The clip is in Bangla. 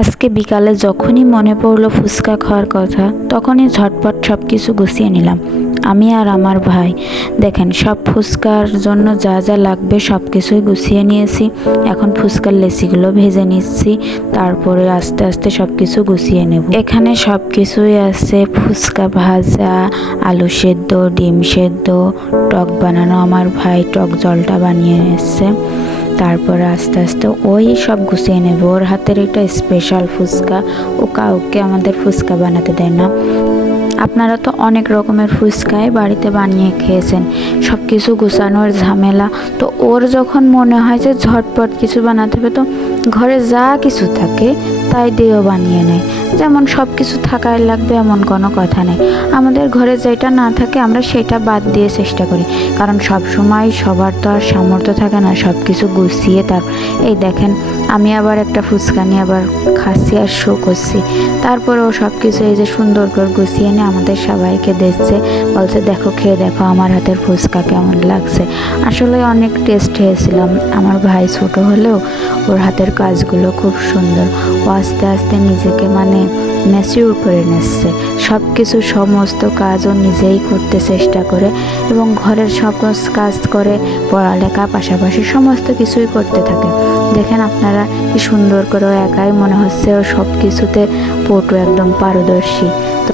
আজকে বিকালে যখনই মনে পড়লো ফুচকা খাওয়ার কথা, তখনই ঝটপট সব কিছু গুছিয়ে নিলাম। আমি আর আমার ভাই দেখেন সব ফুচকার জন্য যা যা লাগবে সব কিছুই গুছিয়ে নিয়েছি। এখন ফুচকার লেচিগুলো ভেজে নিচ্ছি, তারপরে আস্তে আস্তে সব কিছু গুছিয়ে নেব। এখানে সব কিছুই আছে, ফুচকা ভাজা, আলু সেদ্ধ, ডিম সেদ্ধ, টক বানানো, আমার ভাই টক জলটা বানিয়ে এসছে। তারপরে আস্তে আস্তে ওই সব গুছিয়ে নেব। ওর হাতের একটা স্পেশাল ফুচকা, ও কাউকে আমাদের ফুচকা বানাতে দেয় না। আপনারা তো অনেক রকমের ফুচকাই বাড়িতে বানিয়ে খেয়েছেন, সব কিছু গুছানোর ঝামেলা। তো ওর যখন মনে হয় যে ঝটপট কিছু বানাতে হবে, তো ঘরে যা কিছু থাকে তাই দিয়েও বানিয়ে নেয়। যেমন সব কিছু থাকাই লাগবে এমন কোনো কথা নেই, আমাদের ঘরে যেটা না থাকে আমরা সেটা বাদ দিয়ে চেষ্টা করি, কারণ সব সময় সবার তো আর সামর্থ্য থাকে না সব কিছু গুছিয়ে। এই দেখেন আমি আবার একটা ফুচকা নিয়ে আবার খাচ্ছি আর শো করছি। তারপরেও সব কিছু এই যে সুন্দর করে গুছিয়ে নিয়ে আমাদের সবাইকে দিচ্ছে, বলছে দেখো খেয়ে দেখো আমার হাতের ফুচকা কেমন লাগছে। আসলে অনেক টেস্ট হয়েছিলাম। আমার ভাই ছোট হলেও ওর হাতের কাজগুলো খুব সুন্দর। ও আস্তে আস্তে নিজেকে ম্যাচিউর করে নিচ্ছে, সব কিছু সমস্ত কাজও নিজেই করতে চেষ্টা করে এবং ঘরের সব কাজ করে, পড়ালেখা পাশাপাশি সমস্ত কিছুই করতে থাকে। দেখেন আপনারা কি সুন্দর করে, একাই মনে হচ্ছে ও সব কিছুতে পটু, একদম পারদর্শী। তো